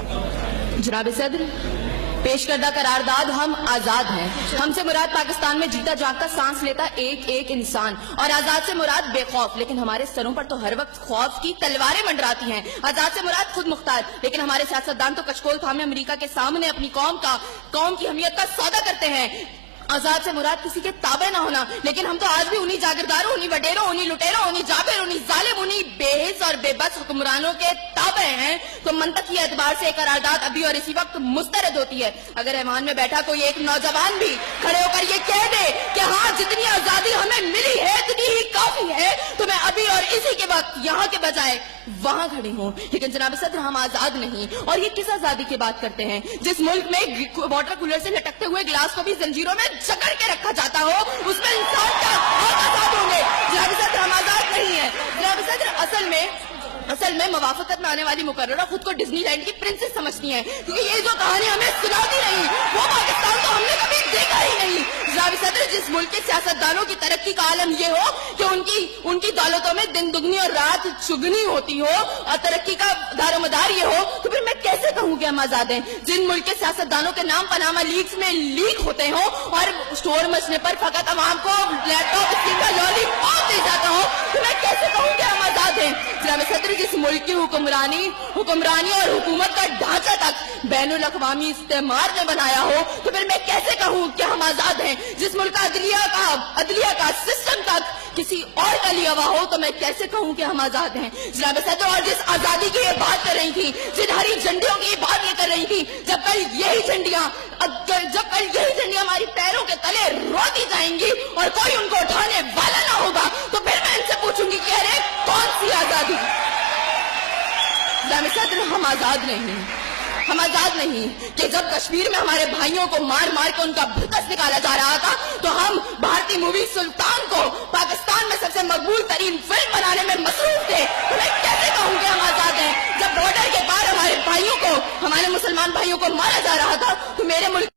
जनाब सदर, पेश करदा करारदाद हम आजाद हैं। हमसे मुराद पाकिस्तान में जीता जागता सांस लेता एक एक इंसान, और आजाद से मुराद बेखौफ, लेकिन हमारे सरों पर तो हर वक्त खौफ की तलवारें मंडराती हैं। आजाद से मुराद खुद मुख्तार, लेकिन हमारे सियासतदान तो कचकोल थामे अमेरिका के सामने अपनी कौम की अहमियत का सौदा करते हैं। आजाद से मुराद किसी के ताबे ना होना, लेकिन हम तो आज भी उन्हीं जागीरदारों, उन्हीं वडेरों, उन्हीं लुटेरों, उन्हीं जाबिर, उन्हीं जालिम, उन्हीं बेहिस और बेबस हुक्मरानों के ताबे हैं। तो मंतक के एतबार से करारदाद अभी और इसी वक्त मुस्तरद होती है। अगर ऐवान में बैठा कोई एक नौजवान भी खड़े होकर ये कह दे कि हाँ, जितनी आजादी हमें मिली है इतनी ही काफी है, तो मैं अभी और इसी के वक्त यहाँ के बजाय वहां खड़ी हूँ। लेकिन जनाब सदर, हम आजाद नहीं। और ये किस आजादी की बात करते हैं जिस मुल्क में वाटर कूलर से लटकते हुए गिलास को भी जंजीरों में जकड़ के रखा जाता हो, उसमें इंसान क्या आजाद होंगे? जनाब सदर, हम आजाद नहीं है। जनाब सदर, असल में मवाफकत में आने वाली मुकर्ररा खुद को डिज्नीलैंड की प्रिंसेस समझती हैं, क्योंकि ये जो कहानी हमें सुनाती रही वो पाकिस्तान तो हमने कभी देखा ही नहीं। जनाब सदर, जिस मुल्क के सियासतदानों की तरक्की का आलम ये हो कि उनकी दौलतों में दिन दुगनी और रात चुगनी होती हो और तरक्की का दारोमदार ये हो, तो फिर मैं कैसे कहूँ कि हम आजाद हैं? जिन मुल्क के सियासतदानों के नाम पनामा लीक्स में लीक होते हो और स्टोर मचने पर फकत अवाम को लैपटॉप स्क्रीन का लॉलीपॉप दे जाता हो, तो मैं कैसे कहूँ कि हम आजाद हैं? जनाब सदर, जिस मुल्क की हुक्मरानी और हुकूमत का ढांचा तक बैनुल अक़वामी इस्तेमार ने बनाया हो, तो फिर मैं कैसे कहूँ कि हम आजाद हैं? जिस मुल्क का अदलिया का सिस्टम तक किसी और का लिया हुआ हो, तो मैं कैसे कहूँ कि हम आजाद हैं? जनाब सदर, और जिस आजादी की ये बात कर रही थी, जिन हरी झंडियों की बात ये कर रही थी, जब कल यही झंडियां हमारी पैरों के तले रोती जाएंगी और कोई उनको उठाने वाला ना होगा, तो फिर मैं इनसे पूछूंगी कि अरे कौन सी आजादी? जनाब सदर, हम आजाद नहीं कि जब कश्मीर में हमारे भाइयों को मार मार के उनका भुतस निकाला जा रहा था, तो हम भारतीय मूवी सुल्तान को पाकिस्तान में सबसे मकबूल तरीन फिल्म बनाने में मसरूफ थे। तो मैं कैसे कहूँ कि हम आजाद हैं? जब बॉर्डर के पार हमारे मुसलमान भाइयों को मारा जा रहा था, तो मेरे मुल्क